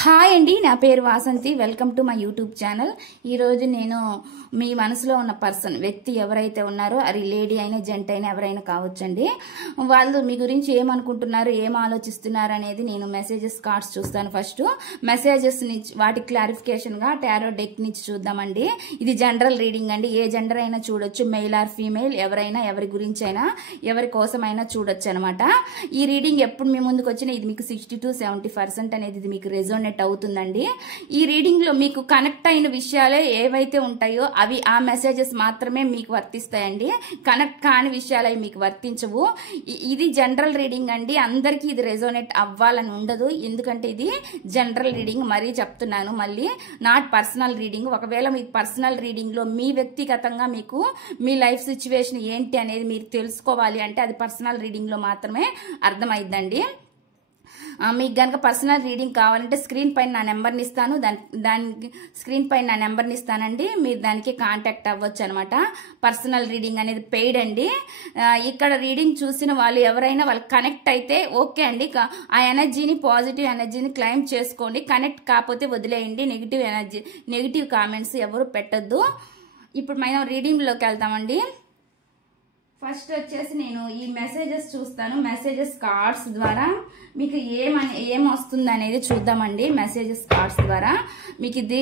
Hi అండి, నా పేరు Vasanthi. Welcome to my YouTube channel. ఈరోజు నేను మీ మనసులో ఉన్న పర్సన్, వ్యక్తి ఎవరైతే ఉన్నారో, అది లేడీ అయినా జెంట్ అయినా ఎవరైనా కావచ్చండి, వాళ్ళు మీ గురించి ఏమనుకుంటున్నారు, ఏం ఆలోచిస్తున్నారు అనేది నేను మెసేజెస్ కార్డ్స్ చూస్తాను. ఫస్ట్ మెసేజెస్ నుంచి వాటి క్లారిఫికేషన్గా టారో డెక్ నుంచి చూద్దామండి. ఇది జనరల్ రీడింగ్ అండి. ఏ జెండర్ అయినా చూడొచ్చు, మెయిల్ ఆర్ ఫీమేల్, ఎవరైనా ఎవరి గురించి అయినా ఎవరి కోసమైనా చూడొచ్చు అనమాట. ఈ రీడింగ్ ఎప్పుడు మీ ముందుకు వచ్చినా ఇది మీకు 60 to 70% అనేది ఇది మీకు రెజోనేట్ అవుతుందండి. ఈ రీడింగ్ లో మీకు కనెక్ట్ అయిన విషయాలే ఏవైతే ఉంటాయో అవి ఆ మెసేజెస్ మాత్రమే మీకు వర్తిస్తాయండి. కనెక్ట్ కాని విషయాలు అవి మీకు వర్తించవు. ఇది జనరల్ రీడింగ్ అండి. అందరికీ ఇది రెజోనేట్ అవ్వాలని ఉండదు, ఎందుకంటే ఇది జనరల్ రీడింగ్. మరీ చెప్తున్నాను, మళ్ళీ నాట్ పర్సనల్ రీడింగ్. ఒకవేళ మీ పర్సనల్ రీడింగ్ లో మీ వ్యక్తిగతంగా మీకు మీ లైఫ్ సిచ్యువేషన్ ఏంటి అనేది మీరు తెలుసుకోవాలి అంటే అది పర్సనల్ రీడింగ్ లో మాత్రమే అర్థమైద్దండి. మీకు గనక పర్సనల్ రీడింగ్ కావాలంటే స్క్రీన్ పైన నా నెంబర్ని ఇస్తాను, దానికి స్క్రీన్ పైన నా నెంబర్ని ఇస్తానండి. మీరు దానికి కాంటాక్ట్ అవ్వచ్చు అనమాట. పర్సనల్ రీడింగ్ అనేది పెయిడ్ అండి. ఇక్కడ రీడింగ్ చూసిన వాళ్ళు ఎవరైనా వాళ్ళు కనెక్ట్ అయితే ఓకే అండి, ఆ ఎనర్జీని, పాజిటివ్ ఎనర్జీని క్లైమ్ చేసుకోండి. కనెక్ట్ కాకపోతే వదిలేయండి. నెగిటివ్ కామెంట్స్ ఎవరు పెట్టద్దు. ఇప్పుడు మనం రీడింగ్లోకి వెళ్తామండి. ఫస్ట్ వచ్చేసి నేను ఈ మెసేజెస్ చూస్తాను. మెసేజెస్ కార్డ్స్ ద్వారా మీకు ఏం వస్తుంది అనేది చూద్దామండి. మెసేజెస్ కార్డ్స్ ద్వారా మీకు ఇది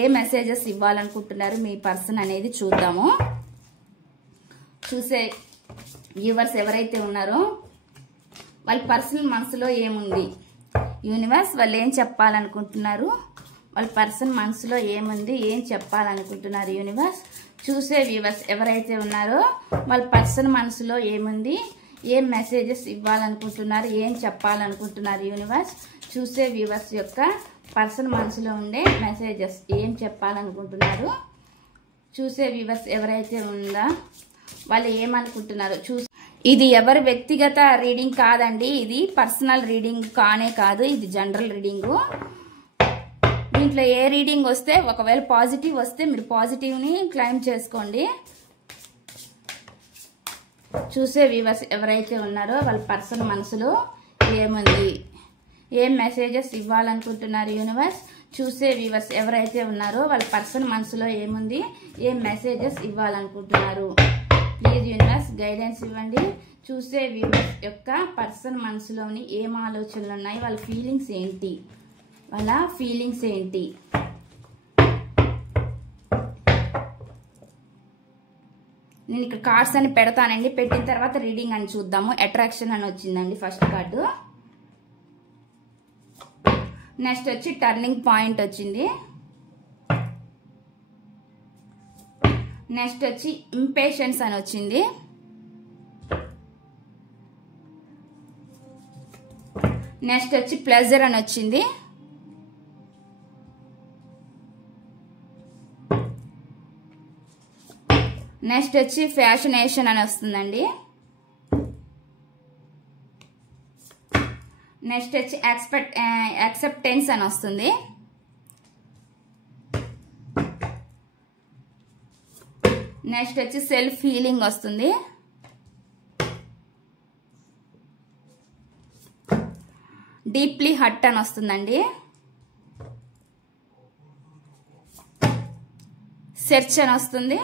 ఏ మెసేజెస్ ఇవ్వాలనుకుంటున్నారు మీ పర్సన్ అనేది చూద్దాము. చూసే వ్యూవర్స్ ఎవరైతే ఉన్నారో వాళ్ళ పర్సనల్ మనసులో ఏముంది, యూనివర్స్ వాళ్ళు ఏం చెప్పాలనుకుంటున్నారు, వాళ్ళ పర్సన్ మనసులో ఏముంది, ఏం చెప్పాలనుకుంటున్నారు యూనివర్స్. చూసే వ్యూవర్స్ ఎవరైతే ఉన్నారో వాళ్ళ పర్సన్ మనసులో ఏముంది, ఏం మెసేజెస్ ఇవ్వాలనుకుంటున్నారు, ఏం చెప్పాలనుకుంటున్నారు యూనివర్స్. చూసే వ్యూవర్స్ యొక్క పర్సన్ మనసులో ఉండే మెసేజెస్ ఏం చెప్పాలనుకుంటున్నారు. చూసే వ్యూవర్స్ ఎవరైతే ఉందా వాళ్ళు ఏమనుకుంటున్నారు. ఇది ఎవరి వ్యక్తిగత రీడింగ్ కాదండి, ఇది పర్సనల్ రీడింగ్ కానే కాదు, ఇది జనరల్ రీడింగు. దీంట్లో ఏ రీడింగ్ వస్తే, ఒకవేళ పాజిటివ్ వస్తే మీరు పాజిటివ్ని క్లైమ్ చేసుకోండి. చూసే వ్యూవర్స్ ఎవరైతే ఉన్నారో వాళ్ళ పర్సన్ మనసులో ఏముంది, ఏం మెసేజెస్ ఇవ్వాలనుకుంటున్నారు యూనివర్స్. చూసే వ్యూవర్స్ ఎవరైతే ఉన్నారో వాళ్ళ పర్సన్ మనసులో ఏముంది, ఏం మెసేజెస్ ఇవ్వాలనుకుంటున్నారు. ప్లీజ్ యూనివర్స్ గైడెన్స్ ఇవ్వండి. చూసే వ్యూవర్స్ యొక్క పర్సన్ మనసులోని ఏం ఆలోచనలు ఉన్నాయి, వాళ్ళ ఫీలింగ్స్ ఏంటి, వాళ్ళ ఫీలింగ్స్ ఏంటి. నేను ఇక్కడ కార్డ్స్ అని పెడతానండి. పెట్టిన తర్వాత రీడింగ్ అని చూద్దాము. అట్రాక్షన్ అని వచ్చిందండి ఫస్ట్ కార్డు. నెక్స్ట్ వచ్చి టర్నింగ్ పాయింట్ వచ్చింది. నెక్స్ట్ వచ్చి ఇంపేషెన్స్ అని వచ్చింది. నెక్స్ట్ వచ్చి ప్లెజర్ అని వచ్చింది. నెక్స్ట్ వచ్చి ఫ్యాషనేషన్ అని వస్తుందండి. నెక్స్ట్ వచ్చి యాక్సెప్టెన్స్ అని వస్తుంది. నెక్స్ట్ వచ్చి సెల్ఫ్ హీలింగ్ వస్తుంది. డీప్లీ హర్ట్ అని వస్తుందండి. సెర్చ్ అని వస్తుంది.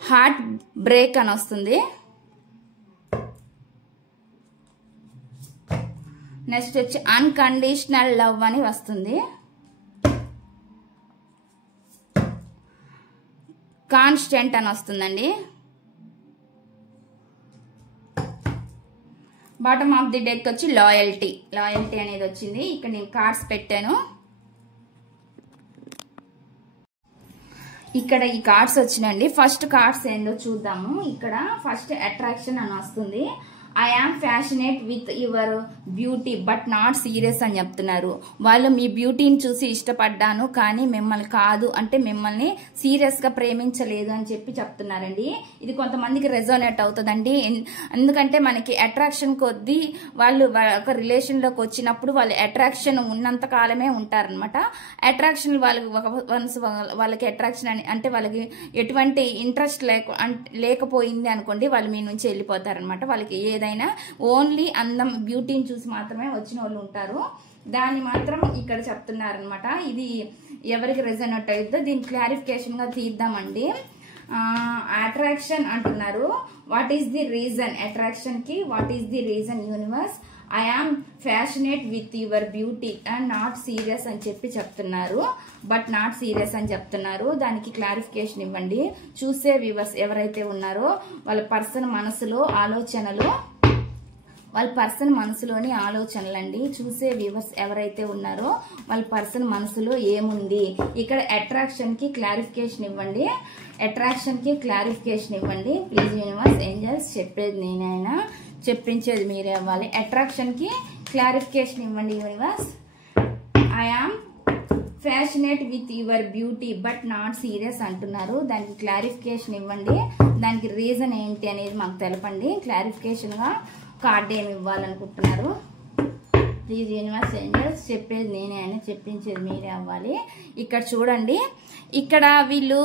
హార్ట్ బ్రేక్ అని వస్తుంది. నెక్స్ట్ వచ్చి అన్కండిషనల్ లవ్ అని వస్తుంది. కాన్స్టెంట్ అని వస్తుందండి. బాటమ్ ఆఫ్ ది డెక్ వచ్చి లాయల్టీ అనేది వచ్చింది. ఇక్కడ నేను కార్డ్స్ పెట్టాను. ఇక్కడ ఈ కార్డ్స్ వచ్చినండి. ఫస్ట్ కార్డ్స్ ఏందో చూద్దాము. ఇక్కడ ఫస్ట్ అట్రాక్షన్ అని వస్తుంది. I am passionate with your beauty but not serious అని చెప్తున్నారు. వాళ్ళు మీ బ్యూటీని చూసి ఇష్టపడ్డాను కానీ మిమ్మల్ని కాదు, అంటే మిమ్మల్ని సీరియస్ గా ప్రేమించలేదు అని చెప్పి చెప్తున్నారండి. ఇది కొంతమందికి రెజోనేట్ అవుతుందండి. ఎందుకంటే మనకి అట్రాక్షన్ కొద్దీ వాళ్ళు ఒక రిలేషన్ లోకి వచ్చినప్పుడు వాళ్ళు అట్రాక్షన్ ఉన్నంత కాలమే ఉంటారనమాట. అట్రాక్షన్ వాళ్ళకి అట్రాక్షన్ అంటే వాళ్ళకి ఎటువంటి ఇంట్రెస్ట్ లేకపోయింది అనుకోండి, వాళ్ళు మీ నుంచి వెళ్ళిపోతారనమాట. వాళ్ళకి ఏదైనా ఓన్లీ అందం బ్యూటీని చూసి మాత్రమే వచ్చిన వాళ్ళు ఉంటారు. దాన్ని మాత్రం ఇక్కడ చెప్తున్నారనమాట. ఇది ఎవరికి రెజోనేట్ అవుతుందో దీని క్లారిఫికేషన్ గా తీద్దామండి. అట్రాక్షన్ అంటున్నారు. What is the reason? Attraction కి what is the reason universe? I am passionate with your beauty and not serious అని చెప్పి చెప్తున్నారు. బట్ నాట్ సీరియస్ అని చెప్తున్నారు. దానికి క్లారిఫికేషన్ ఇవ్వండి. చూసే వ్యూవర్స్ ఎవరైతే ఉన్నారో వాళ్ళ పర్సన్ మనసులో ఆలోచనలు, వాళ్ళ పర్సన్ మనసులోని ఆలోచనలండి. చూసే వ్యూవర్స్ ఎవరైతే ఉన్నారో వాళ్ళ పర్సన్ మనసులో ఏముంది? ఇక్కడ అట్రాక్షన్ కి క్లారిఫికేషన్ ఇవ్వండి. అట్రాక్షన్ కి క్లారిఫికేషన్ ఇవ్వండి ప్లీజ్ యూనివర్స్. ఏంజల్స్ చెప్పేది నేనైనా, చెప్పించేది మీరే అవ్వాలి. అట్రాక్షన్ కి క్లారిఫికేషన్ ఇవ్వండి universe. I am passionate with your beauty but not serious అంటున్నారు. దానికి క్లారిఫికేషన్ ఇవ్వండి. దానికి రీజన్ ఏంటి అనేది మాకు తెలపండి. క్లారిఫికేషన్ గా కార్డ్ ఏమి ఇవ్వాలనుకుంటున్నారు ప్లీజ్ యూనివర్స్. ఏంజల్స్ చెప్పేది నేనే అయినా, చెప్పించేది మీరే అవ్వాలి. ఇక్కడ చూడండి, ఇక్కడ వీళ్ళు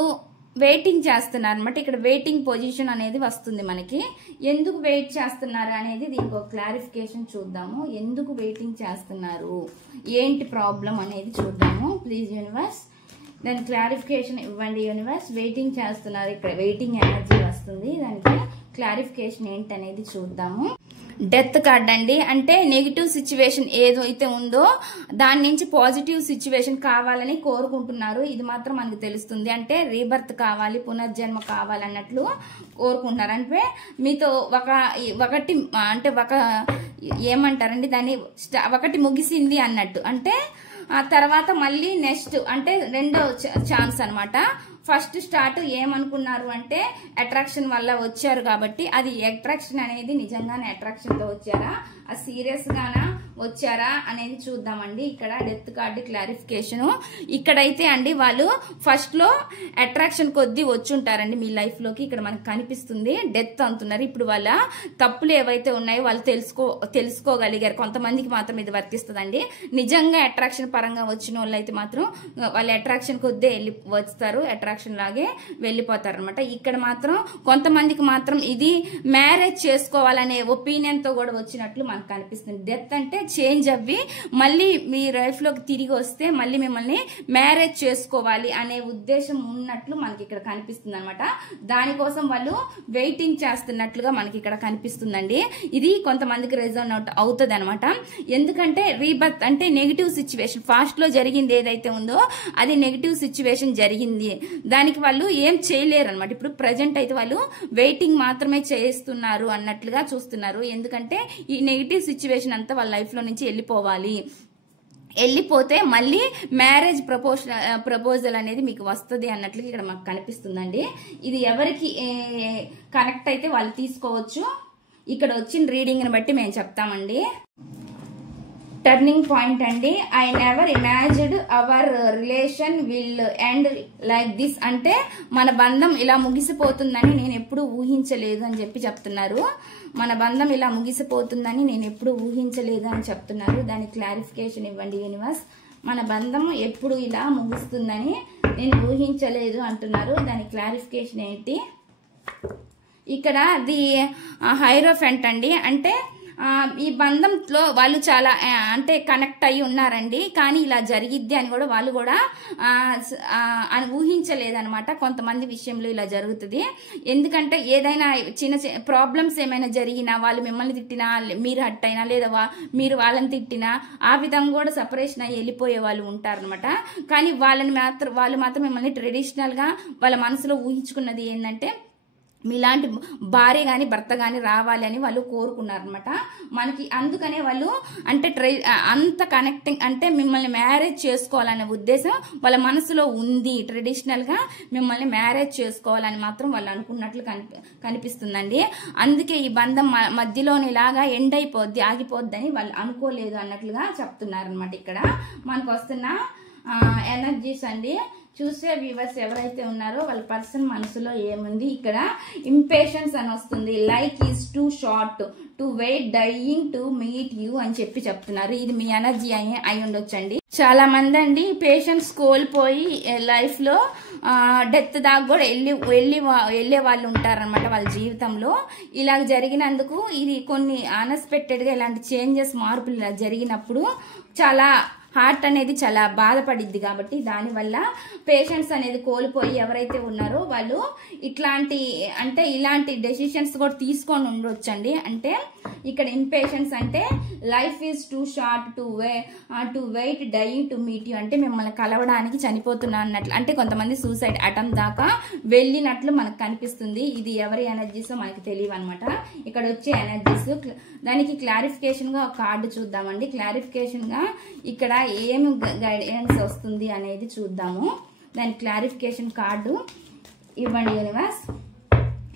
వెయిటింగ్ చేస్తున్నారు అనమాట. ఇక్కడ వెయిటింగ్ పొజిషన్ అనేది వస్తుంది మనకి. ఎందుకు వెయిట్ చేస్తున్నారు అనేది దీనికి ఒక క్లారిఫికేషన్ చూద్దాము. ఎందుకు వెయిటింగ్ చేస్తున్నారు, ఏంటి ప్రాబ్లం అనేది చూద్దాము ప్లీజ్ యూనివర్స్. దాని క్లారిఫికేషన్ ఇవ్వండి యూనివర్స్. వెయిటింగ్ చేస్తున్నారు, ఇక్కడ వెయిటింగ్ ఎనర్జీ వస్తుంది. దానికి క్లారిఫికేషన్ ఏంటనేది చూద్దాము. డెత్ కార్డ్ అండి. అంటే నెగిటివ్ సిచ్యువేషన్ ఏదైతే ఉందో దాని నుంచి పాజిటివ్ సిచ్యువేషన్ కావాలని కోరుకుంటున్నారు. ఇది మాత్రం మనకు తెలుస్తుంది. అంటే రీబర్త్ కావాలి, పునర్జన్మ కావాలన్నట్లు కోరుకుంటున్నారు. అంటే మీతో ఒకటి అంటే ఏమంటారండి దాన్ని, ఒకటి ముగిసింది అన్నట్టు. అంటే ఆ తర్వాత మళ్ళీ నెక్స్ట్ అంటే రెండో ఛాన్స్ అనమాట. ఫస్ట్ స్టార్ట్ ఏమనుకున్నారు అంటే అట్రాక్షన్ వల్ల వచ్చారు కాబట్టి, అది అట్రాక్షన్ అనేది నిజంగానే అట్రాక్షన్ తో వచ్చారా, అది సీరియస్ గానా వచ్చారా అనేది చూద్దామండి. ఇక్కడ డెత్ కార్డు క్లారిఫికేషన్. ఇక్కడైతే అండి వాళ్ళు ఫస్ట్ లో అట్రాక్షన్ కొద్దీ వచ్చుంటారండి మీ లైఫ్ లోకి. ఇక్కడ మనకు కనిపిస్తుంది డెత్ అంటున్నారు. ఇప్పుడు వాళ్ళ తప్పులు ఏవైతే ఉన్నాయో వాళ్ళు తెలుసుకోగలిగారు. కొంతమందికి మాత్రం ఇది వర్తిస్తుందండి. నిజంగా అట్రాక్షన్ పరంగా వచ్చిన వాళ్ళు అయితే మాత్రం వాళ్ళ అట్రాక్షన్ కొద్దే వస్తారు, అట్రాక్షన్ లాగే వెళ్ళిపోతారు అనమాట. ఇక్కడ మాత్రం కొంతమందికి మాత్రం ఇది మ్యారేజ్ చేసుకోవాలనే ఒపీనియన్ తో కూడా వచ్చినట్లు మనకు కనిపిస్తుంది. డెత్ అంటే చేంజ్ అవ్వి మళ్ళీ మీ లైఫ్ లోకి తిరిగి వస్తే మళ్ళీ మిమ్మల్ని మ్యారేజ్ చేసుకోవాలి అనే ఉద్దేశం ఉన్నట్లు మనకి ఇక్కడ కనిపిస్తుంది అనమాట. దానికోసం వాళ్ళు వెయిటింగ్ చేస్తున్నట్లుగా మనకి ఇక్కడ కనిపిస్తుందండి. ఇది కొంతమందికి రెజోనేట్ అవుతుంది అనమాట. ఎందుకంటే రీబర్త్ అంటే నెగిటివ్ సిచ్యువేషన్, ఫాస్ట్ లో జరిగింది ఏదైతే ఉందో అది నెగిటివ్ సిచ్యువేషన్ జరిగింది. దానికి వాళ్ళు ఏం చేయలేరు అనమాట. ఇప్పుడు ప్రజెంట్ అయితే వాళ్ళు వెయిటింగ్ మాత్రమే చేస్తున్నారు అన్నట్లుగా చూస్తున్నారు. ఎందుకంటే ఈ నెగిటివ్ సిచ్యువేషన్ అంతా వాళ్ళ లైఫ్ లో నుంచి వెళ్ళిపోతే మళ్ళీ మ్యారేజ్ ప్రపోజల్ అనేది మీకు వస్తుంది అన్నట్లు ఇక్కడ మాకు కనిపిస్తుందండి. ఇది ఎవరికి కనెక్ట్ అయితే వాళ్ళు తీసుకోవచ్చు. ఇక్కడ వచ్చిన రీడింగ్ ని బట్టి మేము చెప్తామండి. టర్నింగ్ పాయింట్ అండి. I never imagined hour relation will end like this. అంటే మన బంధం ఇలా ముగిసిపోతుందని నేను ఎప్పుడూ ఊహించలేదు అని చెప్పి చెప్తున్నారు. మన బంధం ఇలా ముగిసిపోతుందని నేను ఎప్పుడు ఊహించలేదు అని చెప్తున్నారు. దాని క్లారిఫికేషన్ ఇవ్వండి యూనివర్స్. మన బంధం ఎప్పుడు ఇలా ముగుస్తుందని నేను ఊహించలేదు అంటున్నారు. దాని క్లారిఫికేషన్ ఏంటి? ఇక్కడ ది హైరోఫెంట్ అండి. అంటే ఈ బంధంలో వాళ్ళు చాలా అంటే కనెక్ట్ అయ్యి ఉన్నారండి. కానీ ఇలా జరిగిద్ది అని కూడా వాళ్ళు కూడా ఊహించలేదన్నమాట. కొంతమంది విషయంలో ఇలా జరుగుతుంది. ఎందుకంటే ఏదైనా చిన్న ప్రాబ్లమ్స్ ఏమైనా జరిగినా, వాళ్ళు మిమ్మల్ని తిట్టినా, మీరు హట్ అయినా, లేదా మీరు వాళ్ళని తిట్టినా, ఆ విధంగా కూడా సపరేషన్ అయ్యి వెళ్ళిపోయే వాళ్ళు ఉంటారనమాట. కానీ వాళ్ళు మాత్రం మిమ్మల్ని ట్రెడిషనల్ గా వాళ్ళ మనసులో ఊహించుకున్నది ఏంటంటే మీలాంటి భార్య కానీ భర్త కానీ రావాలి అని వాళ్ళు కోరుకున్నారనమాట. మనకి అందుకనే వాళ్ళు అంటే అంత కనెక్టింగ్ అంటే మిమ్మల్ని మ్యారేజ్ చేసుకోవాలనే ఉద్దేశం వాళ్ళ మనసులో ఉంది. ట్రెడిషనల్గా మిమ్మల్ని మ్యారేజ్ చేసుకోవాలని మాత్రం వాళ్ళు అనుకున్నట్లు కనిపిస్తుందండి. అందుకే ఈ బంధం మధ్యలోని ఇలాగా ఎండ్ అయిపోద్ది, ఆగిపోద్ది అని వాళ్ళు అనుకోలేదు అన్నట్లుగా చెప్తున్నారనమాట. ఇక్కడ మనకు వస్తున్న ఎనర్జీస్ అండి. చూసే వ్యూవర్స్ ఎవరైతే ఉన్నారో వాళ్ళ పర్సన్ మనసులో ఏముంది, ఇక్కడ ఇంపేషన్స్ అని వస్తుంది. Like is too short to wait dying to meet you అని చెప్తున్నారు. ఇది మీ ఎనర్జీ అయి ఉండొచ్చండి. చాలా మంది అండి పేషెన్స్ కోల్పోయి లైఫ్ లో డెత్ దాకా కూడా వెళ్ళే వాళ్ళు ఉంటారనమాట వాళ్ళ జీవితంలో. ఇలా జరిగినందుకు ఇది కొన్ని అన్ఎక్స్పెక్టెడ్ గా ఇలాంటి చేంజెస్ మార్పులు ఇలా జరిగినప్పుడు చాలా హార్ట్ అనేది చాలా బాధపడిద్ది. కాబట్టి దానివల్ల పేషెన్స్ అనేది కోల్పోయి ఎవరైతే ఉన్నారో వాళ్ళు ఇలాంటి డెసిషన్స్ కూడా తీసుకొని ఉండొచ్చండి. అంటే ఇక్కడ ఇంపేషెన్స్ అంటే life is too short to wait dying to meet you అంటే మిమ్మల్ని కలవడానికి చనిపోతున్నా అన్నట్లు, అంటే కొంతమంది సూసైడ్ అటెంప్ట్ దాకా వెళ్ళినట్లు మనకు కనిపిస్తుంది. ఇది ఎవరి ఎనర్జీసో మనకి తెలియదు అనమాట. ఇక్కడ వచ్చే ఎనర్జీస్ దానికి క్లారిఫికేషన్ గా ఒక కార్డు చూద్దామండి. క్లారిఫికేషన్ గా ఇక్కడ ఏం గైడెన్స్ వస్తుంది అనేది చూద్దాము. దాని క్లారిఫికేషన్ కార్డు ఇవ్వండి యూనివర్స్.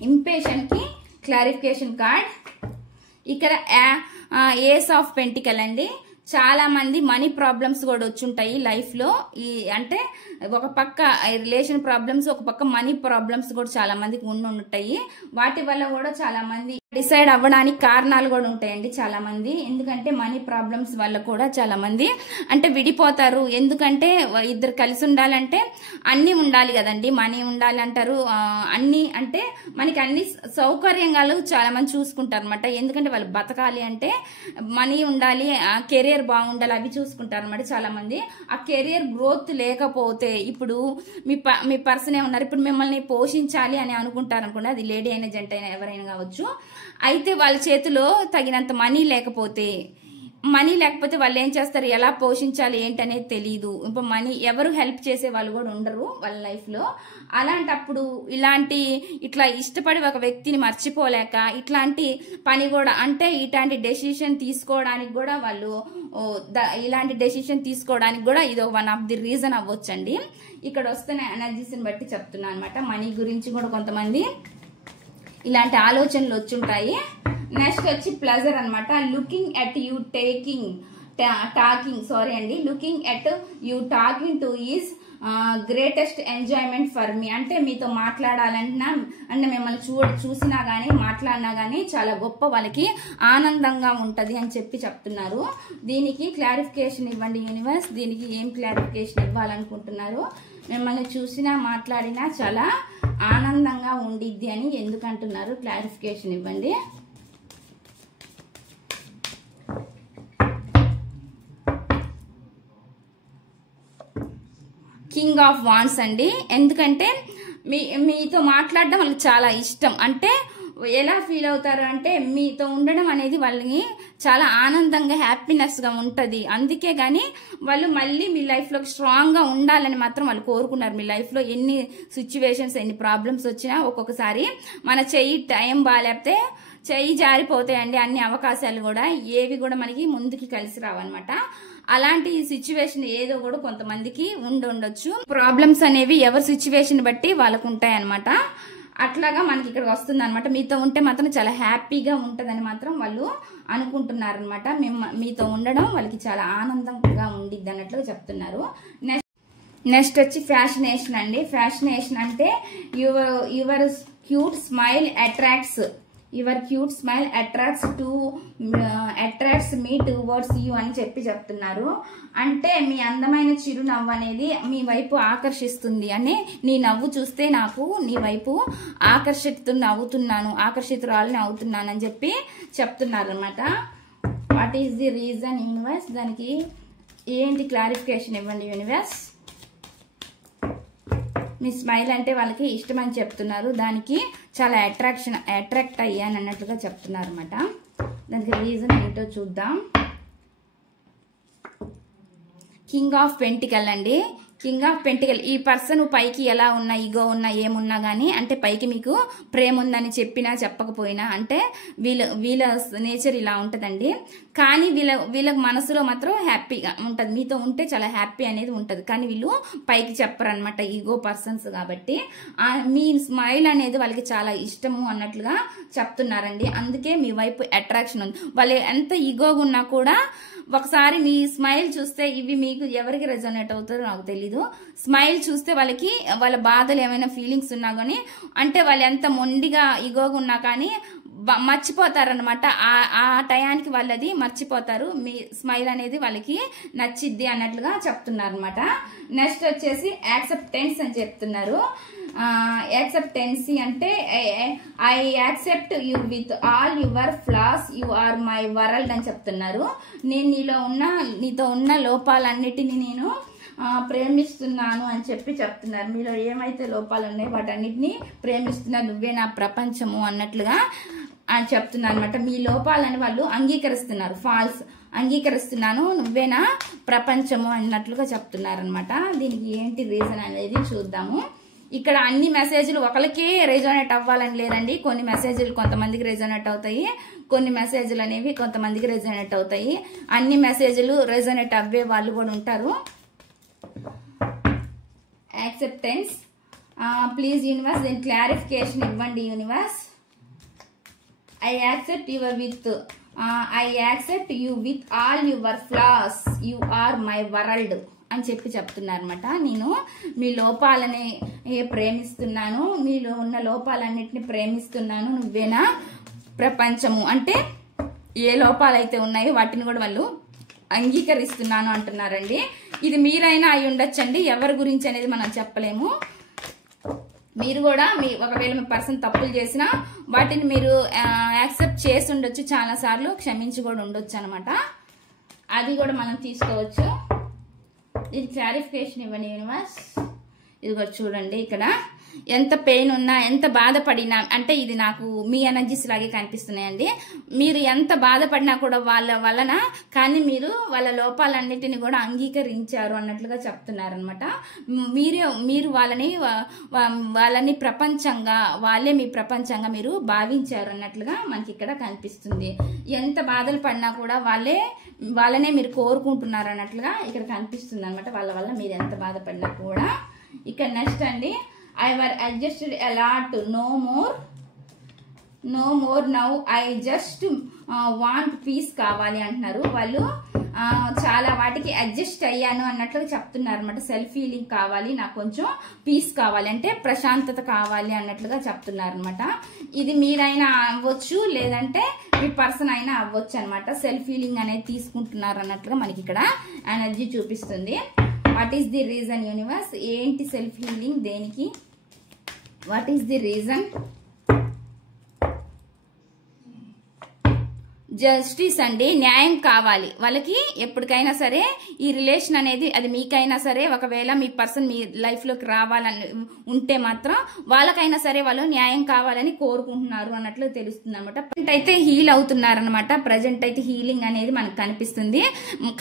ఇంపేషన్ కి క్లారిఫికేషన్ కార్డ్ ఇక్కడ ఏస్ ఆఫ్ పెంటికల్ అండి. చాలా మంది మనీ ప్రాబ్లమ్స్ కూడా వచ్చుంటాయి లైఫ్ లో. అంటే ఒక పక్క రిలేషన్ ప్రాబ్లమ్స్, ఒక పక్క మనీ ప్రాబ్లమ్స్ కూడా చాలా మందికి ఉంటాయి. వాటి వల్ల కూడా చాలా మంది డిసైడ్ అవ్వడానికి కారణాలు కూడా ఉంటాయండి చాలా మంది. ఎందుకంటే మనీ ప్రాబ్లమ్స్ వల్ల కూడా చాలా మంది అంటే విడిపోతారు. ఎందుకంటే ఇద్దరు కలిసి ఉండాలంటే అన్ని ఉండాలి కదండి. మనీ ఉండాలి అంటారు, అన్ని అంటే మనకి అన్ని సౌకర్యంగాలు చాలా మంది చూసుకుంటారు అనమాట. ఎందుకంటే వాళ్ళు బతకాలి అంటే మనీ ఉండాలి, కెరియర్ బాగుండాలి, అవి చూసుకుంటారు అనమాట చాలా మంది. ఆ కెరియర్ గ్రోత్ లేకపోతే ఇప్పుడు మీ పర్సన్ ఉన్నారు, ఇప్పుడు మిమ్మల్ని పోషించాలి అని అనుకుంటారు అనుకోండి. అది లేడీ అయినా జెంట్ అయినా ఎవరైనా కావచ్చు. అయితే వాళ్ళ చేతిలో తగినంత మనీ లేకపోతే వాళ్ళు ఏం చేస్తారు, ఎలా పోషించాలి ఏంటనేది తెలియదు. ఇప్పుడు మనీ ఎవరు హెల్ప్ చేసే వాళ్ళు కూడా ఉండరు వాళ్ళ లైఫ్ లో. అలాంటప్పుడు ఇట్లా ఇష్టపడి ఒక వ్యక్తిని మర్చిపోలేక ఇట్లాంటి పని కూడా అంటే ఇట్లాంటి డెసిషన్ తీసుకోవడానికి కూడా వాళ్ళు ఇలాంటి డెసిషన్ తీసుకోవడానికి కూడా ఇది వన్ ఆఫ్ ది రీజన్ అవ్వచ్చండి. ఇక్కడ వస్తున్న ఎనర్జీస్ ని బట్టి చెప్తున్నా అనమాట. మనీ గురించి కూడా కొంతమంది ఇలాంటి ఆలోచనలు వచ్చుంటాయి. నెక్స్ట్ వచ్చి ప్లెజర్ అనమాట. Looking at you looking at you talking to is greatest enjoyment for me అంటే మీతో మాట్లాడాలన్నా అంటే మిమ్మల్ని చూసినా గానీ మాట్లాడినా గానీ చాలా గొప్ప వాళ్ళకి ఆనందంగా ఉంటది అని చెప్తున్నారు. దీనికి క్లారిఫికేషన్ ఇవ్వండి యూనివర్స్. దీనికి ఏం క్లారిఫికేషన్ ఇవ్వాలనుకుంటున్నారు? మిమ్మల్ని చూసినా మాట్లాడినా చాలా ఆనందంగా ఉండిద్ది అని ఎందుకంటున్నారు? క్లారిఫికేషన్ ఇవ్వండి. కింగ్ ఆఫ్ వాండ్స్ అండి. ఎందుకంటే మీతో మాట్లాడడం వాళ్ళకి చాలా ఇష్టం. అంటే ఎలా ఫీల్ అవుతారు అంటే మీతో ఉండడం అనేది వాళ్ళని చాలా ఆనందంగా హ్యాపీనెస్ గా ఉంటది. అందుకే గాని వాళ్ళు మళ్ళీ మీ లైఫ్ లో స్ట్రాంగ్ గా ఉండాలని మాత్రం వాళ్ళు కోరుకున్నారు. మీ లైఫ్ లో ఎన్ని సిచ్యువేషన్స్ ఎన్ని ప్రాబ్లమ్స్ వచ్చినా ఒక్కొక్కసారి మన టైం బాగాలేకపోతే చెయ్యి జారిపోతాయండి. అన్ని అవకాశాలు కూడా ఏవి కూడా మనకి ముందుకి కలిసి రావన్నమాట. అలాంటి సిచ్యువేషన్ ఏదో కూడా కొంతమందికి ఉండొచ్చు. ప్రాబ్లమ్స్ అనేవి ఎవరి సిచ్యువేషన్ బట్టి వాళ్ళకు ఉంటాయి అనమాట. అట్లాగా మనకి ఇక్కడ వస్తుంది అనమాట. మీతో ఉంటే మాత్రం చాలా హ్యాపీగా ఉంటదని మాత్రం వాళ్ళు అనుకుంటున్నారు అనమాట. మీతో ఉండడం వాళ్ళకి చాలా ఆనందంగా ఉండిద్ది అన్నట్లుగా చెప్తున్నారు. నెక్స్ట్ వచ్చి ఫ్యాషనేషన్ అండి. ఫ్యాషనేషన్ అంటే your cute smile attracts attracts me towards you అని చెప్తున్నారు. అంటే మీ అందమైన చిరునవ్వు అనేది మీ వైపు ఆకర్షిస్తుంది అని, నీ నవ్వు చూస్తే నాకు నీ వైపు ఆకర్షితురాలని అవుతున్నాను అని చెప్తున్నారు అనమాట. What is the reason universe? దానికి ఏంటి క్లారిఫికేషన్ ఇవ్వండి యూనివర్స్. మీ స్మైల్ అంటే వాళ్ళకి ఇష్టం అని చెప్తున్నారు. దానికి చాలా అట్రాక్ట్ అయ్యాను అన్నట్లుగా చెప్తున్నారు అనమాట. దానికి రీజన్ ఏంటో చూద్దాం. కింగ్ ఆఫ్ పెంటికల్ అండి. King of pentacle. ఈ పర్సన్ పైకి ఎలా ఉన్నా, ఈగో ఉన్నా, ఏమున్నా గానీ, అంటే పైకి మీకు ప్రేమ ఉందని చెప్పినా చెప్పకపోయినా, అంటే వీళ్ళ నేచర్ ఇలా ఉంటదండి. కానీ వీళ్ళ మనసులో మాత్రం హ్యాపీగా ఉంటది, మీతో ఉంటే చాలా హ్యాపీ అనేది ఉంటది. కానీ వీళ్ళు పైకి చెప్పరు అనమాట, ఈగో పర్సన్స్ కాబట్టి. మీ స్మైల్ అనేది వాళ్ళకి చాలా ఇష్టము అన్నట్లుగా చెప్తున్నారండి. అందుకే మీ వైపు అట్రాక్షన్ ఉంది. వాళ్ళు ఎంత ఈగోగా ఉన్నా కూడా ఒకసారి మీ స్మైల్ చూస్తే, ఇవి మీకు ఎవరికి రెజోనేట్ అవుతారో నాకు తెలీదు, స్మైల్ చూస్తే వాళ్ళకి వాళ్ళ బాధలు ఏమైనా ఫీలింగ్స్ ఉన్నా కానీ, అంటే వాళ్ళు ఎంత మొండిగా ఈగోగా ఉన్నా కానీ మర్చిపోతారనమాట. ఆ టయానికి వాళ్ళది మర్చిపోతారు. మీ స్మైల్ అనేది వాళ్ళకి నచ్చిద్ది అన్నట్లుగా చెప్తున్నారు అనమాట. నెక్స్ట్ వచ్చేసి యాక్సెప్టెన్స్ అని చెప్తున్నారు. యాక్సెప్టెన్సీ అంటే I accept you with all your flaws, you are my world అని చెప్తున్నారు. నేను నీతో ఉన్న లోపాలన్నిటినీ నేను ప్రేమిస్తున్నాను అని చెప్తున్నారు. మీలో ఏమైతే లోపాలు ఉన్నాయో వాటన్నిటిని ప్రేమిస్తున్నారు, నువ్వే నా ప్రపంచము అన్నట్లుగా అని చెప్తున్నారు అనమాట. మీ లోపాలని వాళ్ళు అంగీకరిస్తున్నారు, ఫాల్స్ అంగీకరిస్తున్నాను, నువ్వే నా ప్రపంచము అన్నట్లుగా చెప్తున్నారు అనమాట. దీనికి ఏంటి రీజన్ అనేది చూద్దాము. ఇక్కడ అన్ని మెసేజ్లు ఒకరికే రెజోనేట్ అవ్వాలని లేదండి. కొన్ని మెసేజ్లు కొంతమందికి రెజోనేట్ అవుతాయి, కొన్ని మెసేజ్లు అనేవి కొంతమందికి రెజోనేట్ అవుతాయి. అన్ని మెసేజ్లు రెజోనేట్ అవ్వే వాళ్ళు కూడా ఉంటారు. యాక్సెప్టెన్స్, ప్లీజ్ యూనివర్స్ దీని క్లారిఫికేషన్ ఇవ్వండి universe. I accept you with all your flaws, you are my world అని చెప్తున్నారు అనమాట. నేను మీ లోపాలని ప్రేమిస్తున్నాను, మీలో ఉన్న లోపాలన్నిటిని ప్రేమిస్తున్నాను, నువ్వేనా ప్రపంచము. అంటే ఏ లోపాలైతే ఉన్నాయో వాటిని కూడా వాళ్ళు అంగీకరిస్తున్నాను అంటున్నారండి. ఇది మీరైనా అయి ఉండొచ్చండి, ఎవరి గురించి అనేది మనం చెప్పలేము. మీరు కూడా ఒకవేళ మీ పర్సన్ తప్పులు చేసినా వాటిని మీరు యాక్సెప్ట్ చేసి ఉండొచ్చు, చాలా సార్లు క్షమించి కూడా ఉండొచ్చు అనమాట. అది కూడా మనం తీసుకోవచ్చు. ఇది క్లారిఫికేషన్ ఇవ్వండి యూనివర్స్. ఇది కూడా చూడండి, ఇక్కడ ఎంత పెయిన్ ఉన్నా, ఎంత బాధపడినా, అంటే ఇది నాకు మీ ఎనర్జీస్ లాగే కనిపిస్తున్నాయండి. మీరు ఎంత బాధపడినా కూడా వాళ్ళ వలన, కానీ మీరు వాళ్ళ లోపాలన్నిటిని కూడా అంగీకరించారు అన్నట్లుగా చెప్తున్నారు అనమాట. మీరు వాళ్ళని ప్రపంచంగా, వాళ్ళే మీ ప్రపంచంగా మీరు భావించారు అన్నట్లుగా మనకి ఇక్కడ కనిపిస్తుంది. ఎంత బాధలు పడినా కూడా వాళ్ళనే మీరు కోరుకుంటున్నారు అన్నట్లుగా ఇక్కడ కనిపిస్తుంది అనమాట. వాళ్ళ వల్ల మీరు ఎంత బాధపడినా కూడా. ఇక్కడ నెక్స్ట్ అండి, I were adjusted a lot, no more now, I just want peace కావాలి అంటున్నారు. వాళ్ళు చాలా వాటికి అడ్జస్ట్ అయ్యాను అన్నట్లుగా చెప్తున్నారు అనమాట. సెల్ఫ్ హీలింగ్ కావాలి, నాకు కొంచెం పీస్ కావాలి, అంటే ప్రశాంతత కావాలి అన్నట్లుగా చెప్తున్నారు అనమాట. ఇది మీరైనా అవ్వచ్చు, లేదంటే మీ పర్సన్ అయినా అవ్వచ్చు అనమాట. సెల్ఫ్ హీలింగ్ అనేది తీసుకుంటున్నారు అన్నట్లుగా మనకి ఇక్కడ ఎనర్జీ చూపిస్తుంది. What is the reason universe? ఏంటి సెల్ఫ్ హీలింగ్, దేనికి? What is the reason? Justice అండి, న్యాయం కావాలి వాళ్ళకి. ఎప్పటికైనా సరే ఈ రిలేషన్ అనేది, అది మీకైనా సరే, ఒకవేళ మీ పర్సన్ మీ లైఫ్ లోకి రావాలని ఉంటే మాత్రం వాళ్ళకైనా సరే వాళ్ళు న్యాయం కావాలని కోరుకుంటున్నారు అన్నట్లు తెలుస్తుంది అనమాట. ప్రజెంట్ అయితే హీల్ అవుతున్నారు అనమాట. ప్రజెంట్ అయితే హీలింగ్ అనేది మనకు కనిపిస్తుంది.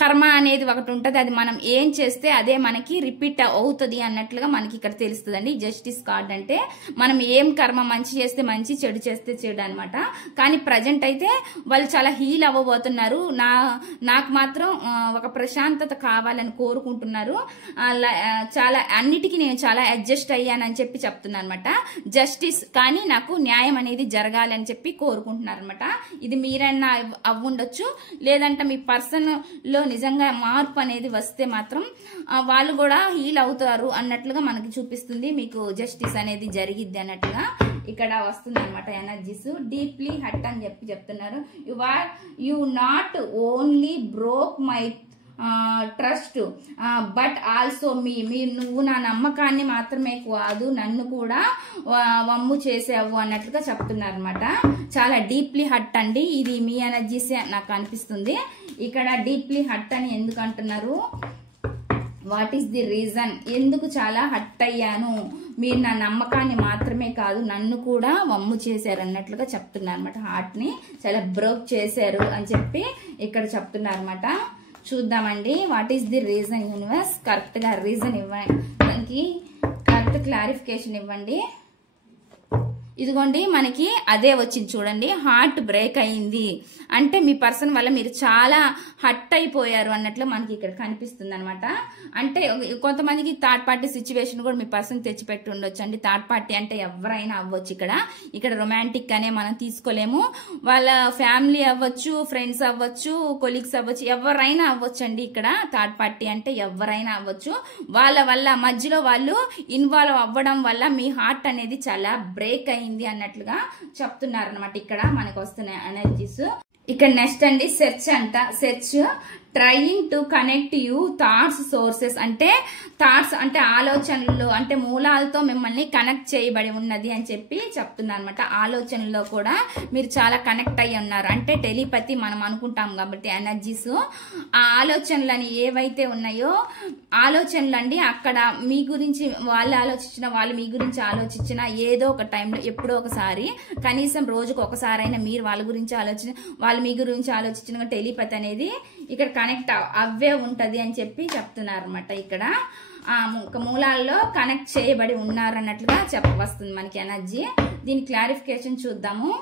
కర్మ అనేది ఒకటి ఉంటది, అది మనం ఏం చేస్తే అదే మనకి రిపీట్ అవుతుంది అన్నట్లుగా మనకి ఇక్కడ తెలుస్తుంది అండి. జస్టిస్ కార్డ్ అంటే మనం ఏం కర్మ, మంచి చేస్తే మంచి, చెడు చేస్తే చెడు అనమాట. కానీ ప్రజెంట్ అయితే వాళ్ళు చాలా హీల్ అవ్వబోతున్నారు. నాకు మాత్రం ఒక ప్రశాంతత కావాలని కోరుకుంటున్నారు. చాలా అన్నిటికీ నేను చాలా అడ్జస్ట్ అయ్యానని చెప్తున్నారు అనమాట. జస్టిస్, కానీ నాకు న్యాయం అనేది జరగాలి అని చెప్పి కోరుకుంటున్నారు అనమాట. ఇది మీరైనా అవ్వుండొచ్చు, లేదంటే మీ పర్సన్ లో నిజంగా మార్పు అనేది వస్తే మాత్రం వాళ్ళు కూడా హీల్ అవుతారు అన్నట్లుగా మనకి చూపిస్తుంది. మీకు జస్టిస్ అనేది జరిగిద్ది అన్నట్లుగా ఇక్కడ వస్తుంది అనమాట ఎనర్జీస్. డీప్లీ హట్ అని చెప్తున్నారు. You not only broke my trust but also నువ్వు నా నమ్మకాన్ని మాత్రమే కాదు, నన్ను కూడా వమ్ము చేసావు అన్నట్లుగా చెప్తున్నారు అనమాట. చాలా డీప్లీ హట్ అండి. ఇది మీ ఎనర్జీస్ నాకు అనిపిస్తుంది. ఇక్కడ డీప్లీ హట్ అని ఎందుకు అంటున్నారు? What is the reason? ఎందుకు చాలా హట్ అయ్యాను, మీరు నా నమ్మకాన్ని మాత్రమే కాదు నన్ను కూడా వమ్ము చేశారు అన్నట్లుగా చెప్తున్నారు అనమాట. హార్ట్ ని చాలా బ్రోక్ చేశారు అని చెప్పి ఇక్కడ చెప్తున్నారు అనమాట. చూద్దామండి. What is the reason universe? Correct గా రీజన్ ఇవ్వండి, దానికి కరెక్ట్ క్లారిఫికేషన్ ఇవ్వండి. ఇదిగోండి మనకి అదే వచ్చింది చూడండి, హార్ట్ బ్రేక్ అయింది అంటే మీ పర్సన్ వల్ల మీరు చాలా హట్ అయిపోయారు అన్నట్లు మనకి ఇక్కడ కనిపిస్తుంది అనమాట. అంటే కొంతమందికి థర్డ్ పార్టీ సిచ్యువేషన్ కూడా మీ పర్సన్ తెచ్చిపెట్టి ఉండొచ్చు అండి. థర్డ్ పార్టీ అంటే ఎవరైనా అవ్వచ్చు. ఇక్కడ రొమాంటిక్ అనే మనం తీసుకోలేము. వాళ్ళ ఫ్యామిలీ అవ్వచ్చు, ఫ్రెండ్స్ అవ్వచ్చు, కొలీగ్స్ అవ్వచ్చు, ఎవరైనా అవ్వచ్చు అండి. ఇక్కడ థర్డ్ పార్టీ అంటే ఎవరైనా అవ్వచ్చు. వాళ్ళ వల్ల మధ్యలో వాళ్ళు ఇన్వాల్వ్ అవ్వడం వల్ల మీ హార్ట్ అనేది చాలా బ్రేక్ అయింది అన్నట్లుగా చెప్తున్నారు అనమాట ఇక్కడ మనకు వస్తున్న ఎనర్జీస్. ఇక్కడ నెక్స్ట్ అండి సెర్చ్ అంట. Search trying to connect you thoughts sources అంటే థాట్స్ అంటే ఆలోచనలు అంటే మూలాలతో మిమ్మల్ని కనెక్ట్ చేయబడి ఉన్నది అని చెప్పి చెప్తున్నారు అనమాట. ఆలోచనలో కూడా మీరు చాలా కనెక్ట్ అయ్యి ఉన్నారు అంటే టెలిపతి మనం అనుకుంటాం కాబట్టి ఎనర్జీస్ ఆ ఆలోచనలని ఏవైతే ఉన్నాయో ఆలోచనలు అండి. అక్కడ మీ గురించి వాళ్ళు ఆలోచించిన వాళ్ళు మీ గురించి ఆలోచించిన ఏదో ఒక టైంలో ఎప్పుడో ఒకసారి కనీసం రోజుకు ఒకసారైనా మీరు వాళ్ళ గురించి వాళ్ళు మీ గురించి ఆలోచించిన టెలిపతి అనేది ఇక్కడ కనెక్ట్ అవే ఉంటది అని చెప్పి చెప్తున్నారు అనమాట. ఇక్కడ మూలాల్లో కనెక్ట్ చేయబడి ఉన్నారు అన్నట్లుగా వస్తుంది మనకి ఎనర్జీ. దీని క్లారిఫికేషన్ చూద్దాము.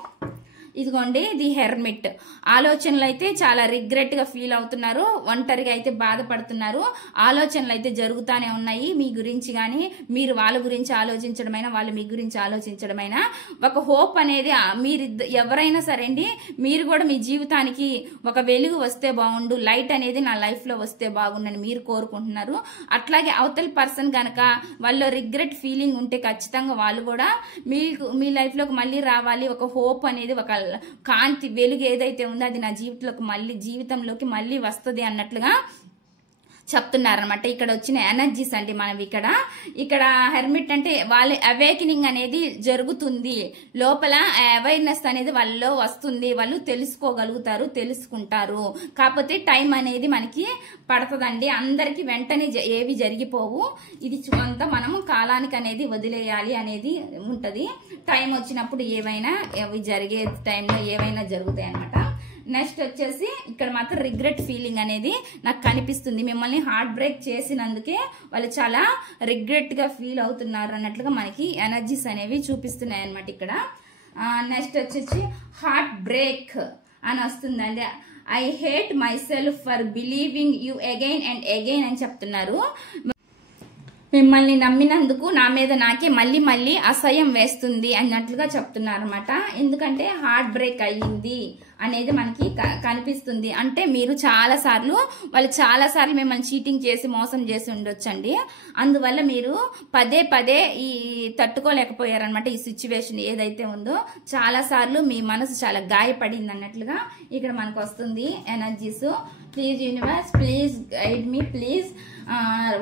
ఇదిగోండి ది హెర్మిట్. ఆలోచనలు అయితే చాలా రిగ్రెట్ గా ఫీల్ అవుతున్నారు, ఒంటరిగా అయితే బాధపడుతున్నారు. ఆలోచనలు అయితే జరుగుతానే ఉన్నాయి మీ గురించి గాని, మీరు వాళ్ళ గురించి ఆలోచించడమైనా వాళ్ళు మీ గురించి ఆలోచించడమైనా ఒక హోప్ అనేది మీరు ఎవరైనా సరే అండి, మీరు కూడా మీ జీవితానికి ఒక వెలుగు వస్తే బాగుండు, లైట్ అనేది నా లైఫ్ లో వస్తే బాగుండని మీరు కోరుకుంటున్నారు. అట్లాగే అవతల పర్సన్ గనక వాళ్ళు రిగ్రెట్ ఫీలింగ్ ఉంటే ఖచ్చితంగా వాళ్ళు కూడా మీ లైఫ్ లోకి మళ్ళీ రావాలి, ఒక హోప్ అనేది ఒక కాంతి వెలుగు ఏదైతే ఉందో అది నా జీవితంలోకి మళ్ళీ వస్తుంది అన్నట్లుగా చెప్తున్నారనమాట. ఇక్కడ వచ్చిన ఎనర్జీస్ అండి మనం ఇక్కడ హెర్మిట్ అంటే వాళ్ళ అవేకనింగ్ అనేది జరుగుతుంది, లోపల అవేర్నెస్ అనేది వాళ్ళలో వస్తుంది, వాళ్ళు తెలుసుకోగలుగుతారు, తెలుసుకుంటారు. కాకపోతే టైం అనేది మనకి పడుతుందండి. అందరికి వెంటనే ఏవి జరిగిపోవు, ఇది కొంత మనము కాలానికి అనేది వదిలేయాలి అనేది ఉంటది. టైం వచ్చినప్పుడు ఏవైనా జరిగే టైంలో ఏవైనా జరుగుతాయి అనమాట. నెక్స్ట్ వచ్చేసి ఇక్కడ మాత్రం రిగ్రెట్ ఫీలింగ్ అనేది నాకు కనిపిస్తుంది. మిమ్మల్ని హార్ట్ బ్రేక్ చేసినందుకే వాళ్ళు చాలా రిగ్రెట్ గా ఫీల్ అవుతున్నారు అన్నట్లుగా మనకి ఎనర్జీస్ అనేవి చూపిస్తున్నాయి అనమాట. ఇక్కడ నెక్స్ట్ వచ్చేసి హార్ట్ బ్రేక్ అని వస్తుందండి. I hate my self for believing you again and again అని చెప్తున్నారు. మిమ్మల్ని నమ్మినందుకు నా మీద నాకే మళ్ళీ మళ్ళీ అసహ్యం వేస్తుంది అన్నట్లుగా చెప్తున్నారు అనమాట. ఎందుకంటే హార్ట్ బ్రేక్ అయ్యింది అనేది మనకి కనిపిస్తుంది. అంటే మీరు వాళ్ళు చాలా సార్లు మిమ్మల్ని చీటింగ్ చేసి మోసం చేసి ఉండొచ్చండి. అందువల్ల మీరు పదే పదే ఈ తట్టుకోలేకపోయారనమాట. ఈ సిచ్యువేషన్ ఏదైతే ఉందో చాలా సార్లు మీ మనసు చాలా గాయపడింది అన్నట్లుగా ఇక్కడ మనకు వస్తుంది energies. Please universe, please guide me, please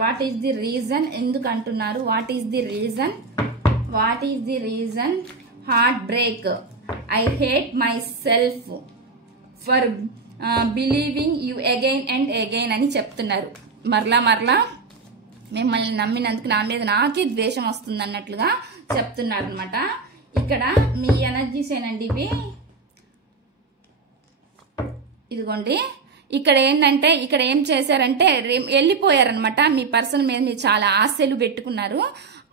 what is the reason? ఎందుకు అంటున్నారు? What is the reason? What is the reason? Heart break. I hate my self for believing you again and again అని చెప్తున్నారు. మరలా మిమ్మల్ని నమ్మినందుకు నా మీద నాకే ద్వేషం వస్తుంది అన్నట్లుగా చెప్తున్నారు అనమాట. ఇక్కడ మీ ఎనర్జీస్ ఏనండి ఇవి. ఇదిగోండి ఇక్కడ ఏంటంటే ఇక్కడ ఏం చేశారంటే వెళ్ళిపోయారనమాట. మీ పర్సన్ మీద మీరు చాలా ఆశలు పెట్టుకున్నారు,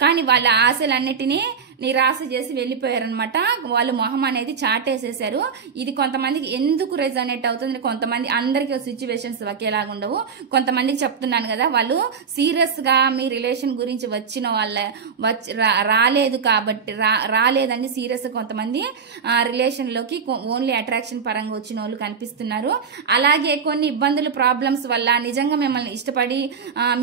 కానీ వాళ్ళ ఆశలన్నిటినీ నిరాశ చేసి వెళ్ళిపోయారనమాట. వాళ్ళు మొహం అనేది చాటేసేసారు. ఇది కొంతమందికి ఎందుకు రెజోనేట్ అవుతుంది, కొంతమంది అందరికీ సిచ్యువేషన్స్ ఒకేలాగా ఉండవు. కొంతమందికి చెప్తున్నాను కదా, వాళ్ళు సీరియస్ గా మీ రిలేషన్ గురించి వచ్చిన రాలేదు కాబట్టి రాలేదండి సీరియస్. కొంతమంది రిలేషన్ లోకి ఓన్లీ అట్రాక్షన్ పరంగా వచ్చిన వాళ్ళు కనిపిస్తున్నారు. అలాగే కొన్ని ఇబ్బందులు ప్రాబ్లమ్స్ వల్ల నిజంగా మిమ్మల్ని ఇష్టపడి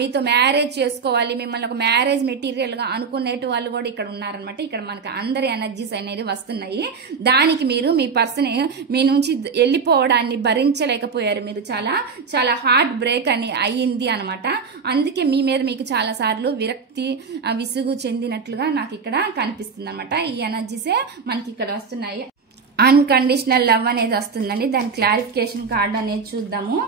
మీతో మ్యారేజ్ చేసుకోవాలి, మిమ్మల్ని ఒక మ్యారేజ్ మెటీరియల్ గా అనుకునేటి వాళ్ళు కూడా ఇక్కడ ఉన్నారనమాట. ఇక్కడ మనకు అందరి ఎనర్జీస్ అనేది వస్తున్నాయి. దానికి మీరు మీ పర్సన్ మీ నుంచి వెళ్ళిపోవడాన్ని భరించలేకపోయారు. మీరు చాలా హార్ట్ బ్రేక్ అని అయ్యింది అనమాట. అందుకే మీ మీద మీకు చాలా సార్లు విసుగు చెందినట్లుగా నాకు ఇక్కడ కనిపిస్తుంది అనమాట. ఈ ఎనర్జీసే మనకి ఇక్కడ వస్తున్నాయి. అన్కండిషనల్ లవ్ అనేది వస్తుందండి. దాని క్లారిఫికేషన్ కార్డ్ అనేది చూద్దాము.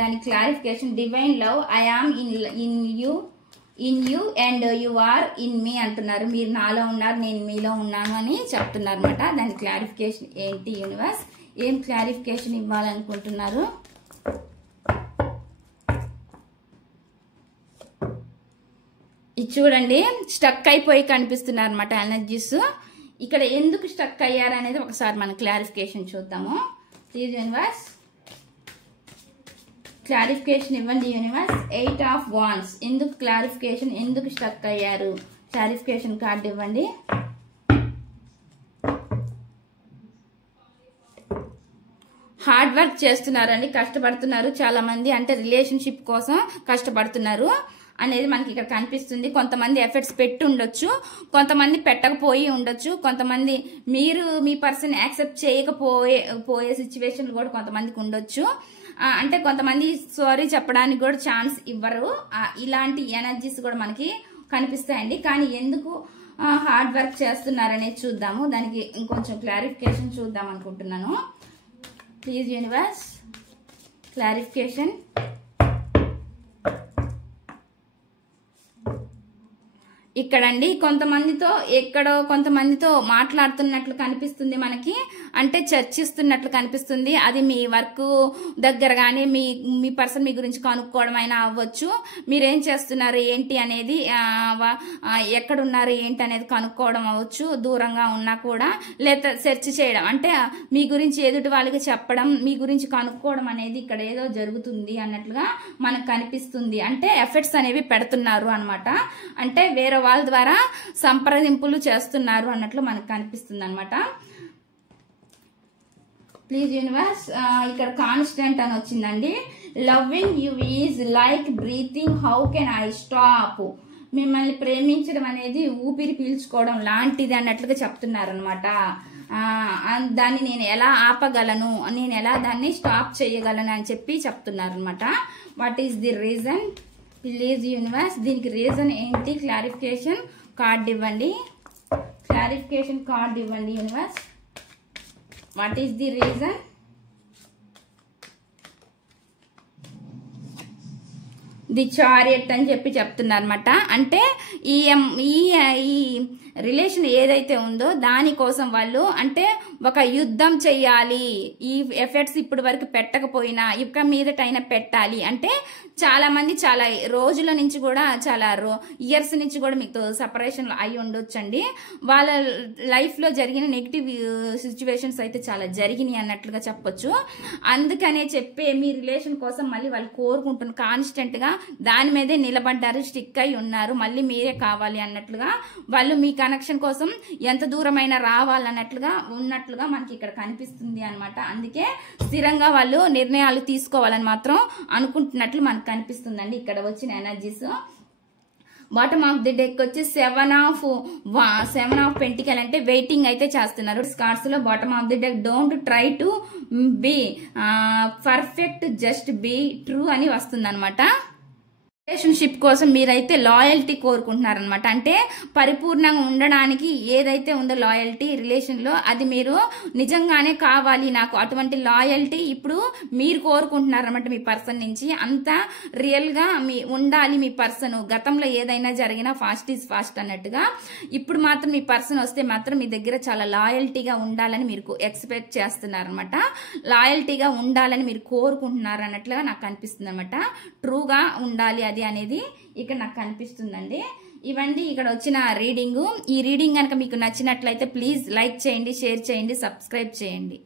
దాని clarification divine love, I am in you and you are in me అంటున్నారు. మీరు నాలో ఉన్నారు, నేను మీలో ఉన్నాను అని చెప్తున్నారు అనమాట. దాని క్లారిఫికేషన్ ఏంటి యూనివర్స్? ఏం క్లారిఫికేషన్ ఇవ్వాలనుకుంటున్నారు? చూడండి స్టక్ అయిపోయి కనిపిస్తున్నారు అనమాట ఎనర్జీస్. ఇక్కడ ఎందుకు స్టక్ అయ్యారు అనేది ఒకసారి మనం క్లారిఫికేషన్ చూద్దాము. ప్లీజ్ యూనివర్స్ క్లారిఫికేషన్ ఇవ్వండి యూనివర్స్. 8 ఆఫ్ వాండ్స్ ఎందుకు క్లారిఫికేషన్, ఎందుకు స్టక్ అయ్యారు, క్లారిఫికేషన్ కార్డ్ ఇవ్వండి. హార్డ్ వర్క్ చేస్తున్నారండి, కష్టపడుతున్నారు చాలా మంది, అంటే రిలేషన్షిప్ కోసం కష్టపడుతున్నారు అనేది మనకి ఇక్కడ కనిపిస్తుంది. కొంతమంది ఎఫర్ట్స్ పెట్టి ఉండొచ్చు, కొంతమంది పెట్టకపోయి ఉండొచ్చు, కొంతమంది మీరు మీ పర్సన్ యాక్సెప్ట్ చేయకపోయే సిచ్యువేషన్ కూడా కొంతమందికి ఉండొచ్చు. అంటే కొంతమంది సారీ చెప్పడానికి కూడా ఛాన్స్ ఇవ్వరు. ఇలాంటి ఎనర్జీస్ కూడా మనకి కనిపిస్తాయండి. కానీ ఎందుకు హార్డ్ వర్క్ చేస్తున్నారనేది చూద్దాము. దానికి ఇంకొంచెం క్లారిఫికేషన్ చూద్దాం అనుకుంటున్నాను. Please universe clarification. ఇక్కడండి కొంతమందితో మాట్లాడుతున్నట్లు కనిపిస్తుంది మనకి, అంటే చర్చిస్తున్నట్లు కనిపిస్తుంది. అది మీ వర్క్ దగ్గర కానీ మీ పర్సన్ మీ గురించి కనుక్కోవడం అయినా అవ్వచ్చు. మీరేం చేస్తున్నారు ఏంటి అనేది, ఎక్కడున్నారు ఏంటి అనేది కనుక్కోవడం అవ్వచ్చు, దూరంగా ఉన్నా కూడా. లేదా సెర్చ్ చేయడం అంటే మీ గురించి ఎదుటి వాళ్ళకి చెప్పడం, మీ గురించి కనుక్కోవడం అనేది ఇక్కడ ఏదో జరుగుతుంది అన్నట్లుగా మనకు కనిపిస్తుంది. అంటే ఎఫర్ట్స్ అనేవి పెడుతున్నారు అనమాట, అంటే వేరే వాళ్ళ ద్వారా సంప్రదింపులు చేస్తున్నారు అన్నట్లు మనకు కనిపిస్తుంది అనమాట. ప్లీజ్ యూనివర్స్ ఇక్కడ కాన్స్టెంట్ అని వచ్చిందండి. Loving you is like breathing, how can I stop. మిమ్మల్ని ప్రేమించడం అనేది ఊపిరి పీల్చుకోవడం లాంటిది అన్నట్లుగా చెప్తున్నారు అనమాట. దాన్ని నేను ఎలా ఆపగలను, నేను ఎలా దాన్ని స్టాప్ చేయగలను అని చెప్పి చెప్తున్నారు అనమాట. What is the reason? Please universe దీనికి రీజన్ ఏంటి? క్లారిఫికేషన్ కార్డ్ ఇవ్వండి. క్లారిఫికేషన్ కార్డ్ ఇవ్వండి universe. What is the reason? The chariot అని చెప్పి చెప్తున్నారు అనమాట. అంటే ఈ రిలేషన్ ఏదైతే ఉందో దానికోసం వాళ్ళు అంటే ఒక యుద్ధం చెయ్యాలి, ఈ ఎఫర్ట్స్ ఇప్పటి వరకు పెట్టకపోయినా ఇక మీదటైనా పెట్టాలి. అంటే చాలా మంది చాలా రోజుల నుంచి కూడా, చాలా ఇయర్స్ నుంచి కూడా మీకు సెపరేషన్ అయి ఉండొచ్చండి. వాళ్ళ లైఫ్ లో జరిగిన నెగిటివ్ సిచ్యువేషన్స్ అయితే చాలా జరిగినాయి అన్నట్లుగా చెప్పొచ్చు. అందుకనే చెప్పే మీ రిలేషన్ కోసం మళ్ళీ వాళ్ళు కోరుకుంటున్నారు, కాన్స్టెంట్ గా దాని మీదే నిలబడ్డారు, స్టిక్ అయి ఉన్నారు, మళ్ళీ మీరే కావాలి అన్నట్లుగా. వాళ్ళు మీ కనెక్షన్ కోసం ఎంత దూరమైనా రావాలన్నట్లుగా ఉన్నట్లుగా మనకి ఇక్కడ కనిపిస్తుంది అనమాట. అందుకే స్థిరంగా వాళ్ళు నిర్ణయాలు తీసుకోవాలని మాత్రం అనుకుంటున్నట్లు మనకు కనిపిస్తుందండి ఇక్కడ వచ్చిన energies. Bottom of the deck వచ్చి 7 ఆఫ్ పెంటికల్ అంటే వెయిటింగ్ అయితే చేస్తున్నారు. కార్డ్స్ లో bottom of the deck don't try to be perfect, just be true అని వస్తుంది అనమాట. రిలేషన్షిప్ కోసం మీరైతే లాయల్టీ కోరుకుంటున్నారనమాట. అంటే పరిపూర్ణంగా ఉండడానికి ఏదైతే ఉందో లాయల్టీ రిలేషన్ లో, అది మీరు నిజంగానే కావాలి నాకు అటువంటి లాయల్టీ ఇప్పుడు మీరు కోరుకుంటున్నారనమాట మీ పర్సన్ నుంచి. అంతా రియల్ గా ఉండాలి మీ పర్సన్. గతంలో ఏదైనా జరిగినా ఫాస్ట్ ఈజ్ ఫాస్ట్ అన్నట్టుగా ఇప్పుడు మాత్రం మీ పర్సన్ వస్తే మాత్రం మీ దగ్గర చాలా లాయల్టీగా ఉండాలని మీరు ఎక్స్పెక్ట్ చేస్తున్నారనమాట. లాయల్టీగా ఉండాలని మీరు కోరుకుంటున్నారు అన్నట్లుగా నాకు కనిపిస్తుంది అనమాట. ట్రూగా ఉండాలి అది అనేది ఇక్కడ నాకు కనిపిస్తుందండి. ఇవండి ఇక్కడ వచ్చిన రీడింగ్. ఈ రీడింగ్ కనుక మీకు నచ్చినట్లయితే ప్లీజ్ లైక్ చేయండి, షేర్ చేయండి, సబ్స్క్రైబ్ చేయండి.